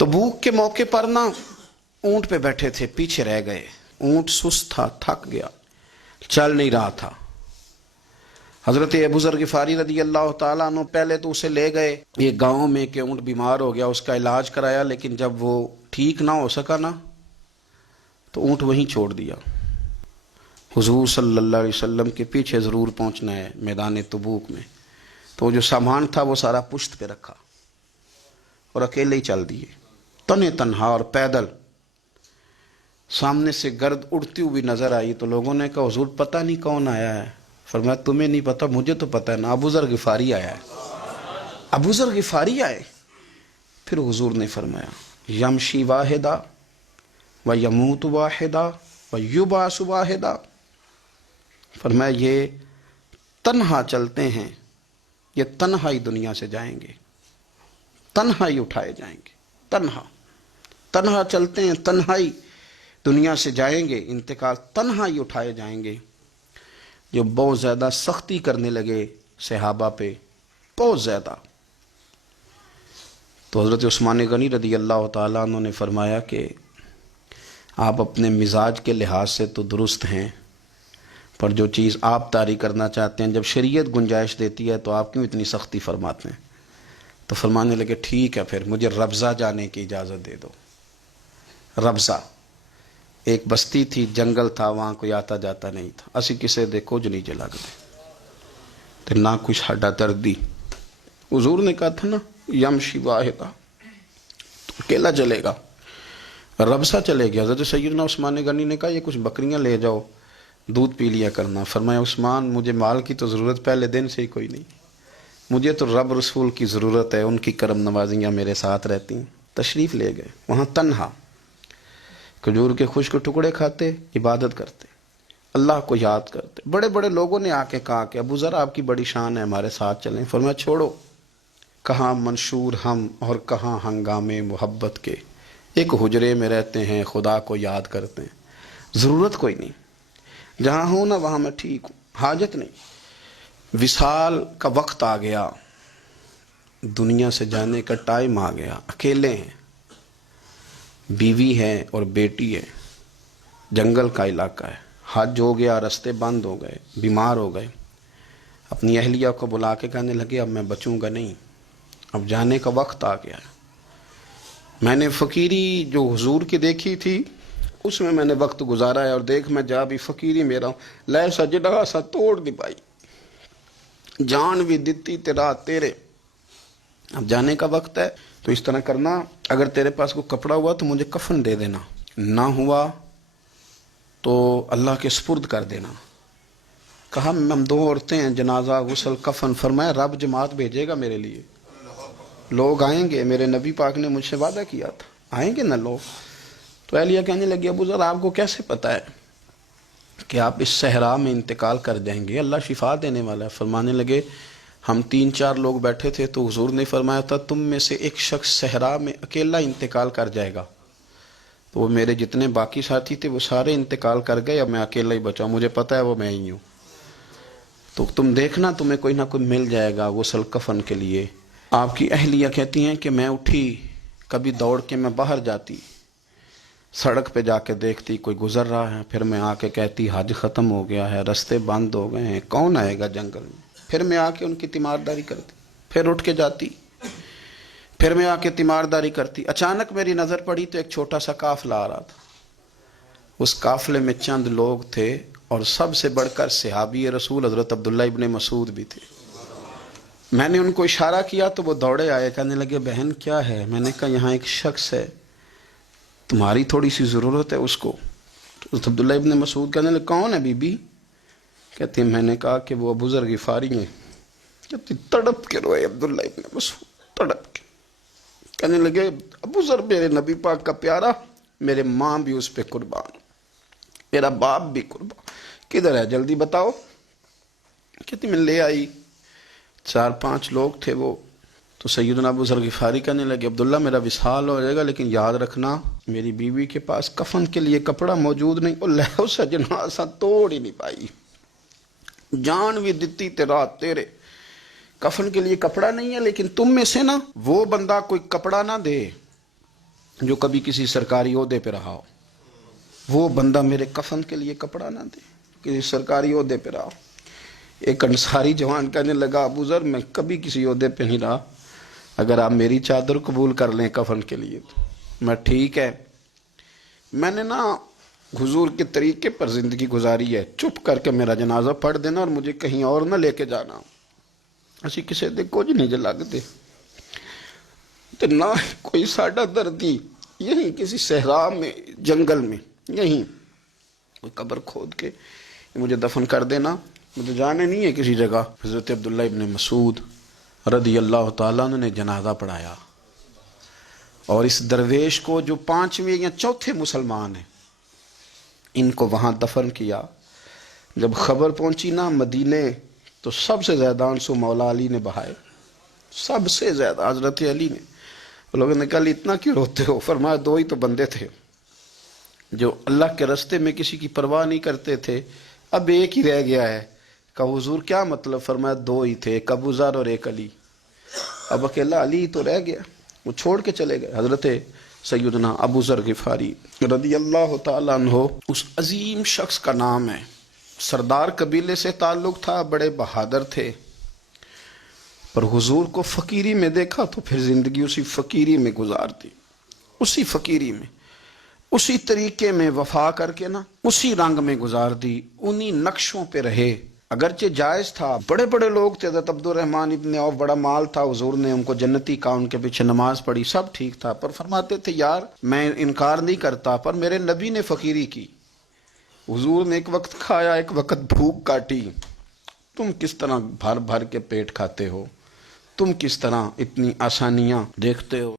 तबूक के मौके पर ना ऊंट पे बैठे थे, पीछे रह गए। ऊंट सुस्त था, थक गया, चल नहीं रहा था। हजरत अबू ज़र गिफारी रदी अल्लाह ताला अन्हु पहले तो उसे ले गए ये गांव में कि ऊंट बीमार हो गया, उसका इलाज कराया, लेकिन जब वो ठीक ना हो सका ना तो ऊंट वहीं छोड़ दिया। हुजूर सल्लल्लाहु अलैहि वसल्लम के पीछे ज़रूर पहुंचना है मैदान तबूक में। तो जो सामान था वो सारा पुश्त पे रखा और अकेले ही चल दिए, तने तन्हा और पैदल। सामने से गर्द उड़ती हुई नजर आई तो लोगों ने कहा हुजूर पता नहीं कौन आया है। फरमाया तुम्हें नहीं पता, मुझे तो पता है ना, अबू ज़र गिफारी आया है। अबू ज़र गिफारी आए। फिर हुजूर ने फरमाया यमशी वाहिदा व यमूत वाहिदा व युबास वाहिदा। फरमाया ये तन्हा चलते हैं, ये तन्हा ही दुनिया से जाएंगे, तन्हा ही उठाए जाएंगे, तन्हा तन्हा चलते हैं, तन्हा ही दुनिया से जाएंगे, इंतकाल तन्हा ही उठाए जाएंगे। जो बहुत ज़्यादा सख्ती करने लगे सहाबा पे, बहुत ज़्यादा। तो हज़रत उस्मान गनी रदी अल्लाह ताला अन्हु ने फरमाया कि आप अपने मिजाज के लिहाज से तो दुरुस्त हैं, पर जो चीज़ आप तारी करना चाहते हैं, जब शरीयत गुंजाइश देती है तो आप क्यों इतनी सख्ती फरमाते हैं। तो फरमाने लगे ठीक है, फिर मुझे रब्ज़ा जाने की इजाज़त दे दो। रब्ज़ा एक बस्ती थी, जंगल था, वहाँ कोई आता जाता नहीं था। असी किसे दे कुछ नहीं जला दे तो ना कुछ साडा दर्दी। हुजूर ने कहा था ना यमशी वाहिदा, तो अकेला चलेगा, रब्ज़ा चले गया। हज़रत सैयदना उस्मान गनी ने कहा ये कुछ बकरियां ले जाओ, दूध पी लिया करना। फरमाया उस्मान मुझे माल की तो ज़रूरत पहले दिन से ही कोई नहीं, मुझे तो रब रसूल की ज़रूरत है, उनकी करम नवाजियाँ मेरे साथ रहती हैं। तशरीफ़ ले गए, वहाँ तन्हा खजूर के खुश्क टुकड़े खाते, इबादत करते, अल्लाह को याद करते। बड़े बड़े लोगों ने आके कहा कि अबू ज़र आपकी बड़ी शान है, हमारे साथ चलें। फरमाया छोड़ो, कहाँ मंशूर हम और कहाँ हंगामे मोहब्बत के, एक हुजरे में रहते हैं, खुदा को याद करते हैं, ज़रूरत कोई नहीं, जहाँ हूँ ना वहाँ मैं ठीक हूँ, हाजत नहीं। विसाल का वक्त आ गया, दुनिया से जाने का टाइम आ गया, अकेले हैं, बीवी है और बेटी है, जंगल का इलाका है, हज हो गया, रास्ते बंद हो गए, बीमार हो गए। अपनी अहलिया को बुला के कहने लगे अब मैं बचूंगा नहीं, अब जाने का वक्त आ गया। मैंने फ़कीरी जो हुजूर की देखी थी उसमें मैंने वक्त गुजारा है, और देख मैं जा भी फ़कीरी मेरा हूँ, लै सजड़ा सा तोड़ दी पाई, जान भी दिती तेरा तेरे, अब जाने का वक्त है। तो इस तरह करना, अगर तेरे पास कोई कपड़ा हुआ तो मुझे कफन दे देना, ना हुआ तो अल्लाह के सुपुर्द कर देना। कहा हम दो औरतें हैं, जनाजा गुसल कफन। फरमाया रब जमात भेजेगा मेरे लिए, लोग आएंगे, मेरे नबी पाक ने मुझसे वादा किया था आएंगे ना लोग। तो अहलिया कहने लगी अबू ज़र आपको कैसे पता है कि आप इस सहरा में इंतकाल कर जाएंगे, अल्लाह शिफा देने वाला है। फरमाने लगे हम 3-4 लोग बैठे थे तो हुजूर ने फरमाया था तुम में से एक शख्स सहरा में अकेला इंतकाल कर जाएगा। तो वो मेरे जितने बाकी साथी थे वो सारे इंतकाल कर गए, अब मैं अकेला ही बचा, मुझे पता है वो मैं ही हूँ। तो तुम देखना तुम्हें कोई ना कोई मिल जाएगा गुस्ल कफन के लिए। आपकी अहलिया कहती हैं कि मैं उठी, कभी दौड़ के मैं बाहर जाती, सड़क पे जाके देखती कोई गुजर रहा है, फिर मैं आके कहती हज ख़त्म हो गया है, रास्ते बंद हो गए हैं, कौन आएगा जंगल में। फिर मैं आके उनकी तीमारदारी करती, फिर उठ के जाती, फिर मैं आके तीमारदारी करती। अचानक मेरी नज़र पड़ी तो एक छोटा सा काफिला आ रहा था, उस काफिले में चंद लोग थे और सबसे बढ़कर सहाबी रसूल हज़रत अब्दुल्ला इब्ने मसूद भी थे। मैंने उनको इशारा किया तो वो दौड़े आए, कहने लगे बहन क्या है। मैंने कहा यहाँ एक शख्स है, तुम्हारी थोड़ी सी ज़रूरत है उसको। तो अब्दुल्ला इब्ने मसूद कहने लगे कौन है बीबी। कहती मैंने कहा कि वो अबू ज़र गिफारी हैं। कहती तड़प के रोए अब्दुल्ला इब्ने मसूद, तड़प के कहने लगे अबू ज़र मेरे नबी पाक का प्यारा, मेरे माँ भी उस पर कुर्बान, मेरा बाप भी कुर्बान, किधर है जल्दी बताओ। कहती मैं ले आई, 4-5 लोग थे वो। तो सैयदना अबू ज़र गिफारी कहने लगे अब्दुल्ला मेरा विसाल हो जाएगा, लेकिन याद रखना मेरी बीवी के पास कफन के लिए कपड़ा मौजूद नहीं। और लहो सजना सा तोड़ ही नहीं पाई, जान भी दिती तेरा तेरे, कफन के लिए कपड़ा नहीं है, लेकिन तुम में से ना वो बंदा कोई कपड़ा ना दे جو کبھی کسی سرکاری عہدے پہ رہا ہو، وہ بندہ میرے کفن کے لیے کپڑا نہ دے، کسی سرکاری عہدے پہ رہا ہو۔ ایک انصاری جوان کہنے لگا ابو ذر میں کبھی کسی عہدے پہ نہیں رہا، اگر آپ میری چادر قبول کر لیں کفن کے لیے تو میں ٹھیک ہے، میں نے نا حضور کے طریقے پر زندگی گزاری ہے، چپ کر کے میرا جنازہ پڑھ دینا اور مجھے کہیں اور نہ لے کے جانا، اسی کسی دے کچھ نہیں لگ دے تو نہ کوئی ساڈا دردی یہیں کسی صحرا میں جنگل میں یہیں کوئی قبر کھود کے مجھے دفن کر دینا، مجھے جانے نہیں ہے کسی جگہ۔ حضرت عبداللہ ابن مسعود رضی اللہ تعالیٰ عنہ نے جنازہ پڑھایا، اور اس درویش کو جو 5ویں یا 4تھے مسلمان ہیں ان کو وہاں دفن کیا۔ جب خبر پہنچی نا مدینے تو سب سے زیادہ آنسو مولا علی نے بہائے، سب سے زیادہ حضرت علی نے۔ لوگوں نے کہا اتنا کیوں روتے ہو؟ فرمایا 2 ہی تو بندے تھے جو اللہ کے راستے میں کسی کی پرواہ نہیں کرتے تھے، اب ایک ہی رہ گیا ہے۔ کہا حضور کیا مطلب؟ فرمایا 2 ہی تھے، ایک ابو ذر اور ایک علی، اب اکیلا علی تو رہ گیا، وہ چھوڑ کے چلے گئے۔ حضرت سیدنا ابو ذر غفاری رضی اللہ تعالیٰ عنہ اس عظیم شخص کا نام ہے، سردار قبیلے سے تعلق تھا، بڑے بہادر تھے، پر حضور کو فقیری میں دیکھا تو پھر زندگی اسی فقیری میں گزار دی، اسی فقیری میں، اسی طریقے میں وفا کر کے نا اسی رنگ میں گزار دی، انہی نقشوں پہ رہے۔ اگرچہ جائز تھا، بڑے بڑے لوگ تھے، حضرت عبد الرحمن ابن عوف بڑا مال تھا، حضور نے ان کو جنتی کہا، ان کے پیچھے نماز پڑھی، سب ٹھیک تھا، پر فرماتے تھے یار میں انکار نہیں کرتا، پر میرے نبی نے فقیری کی، حضور نے ایک وقت کھایا ایک وقت بھوک کاٹی، تم کس طرح بھر بھر کے پیٹ کھاتے ہو، تم کس طرح اتنی آسانیاں دیکھتے ہو؟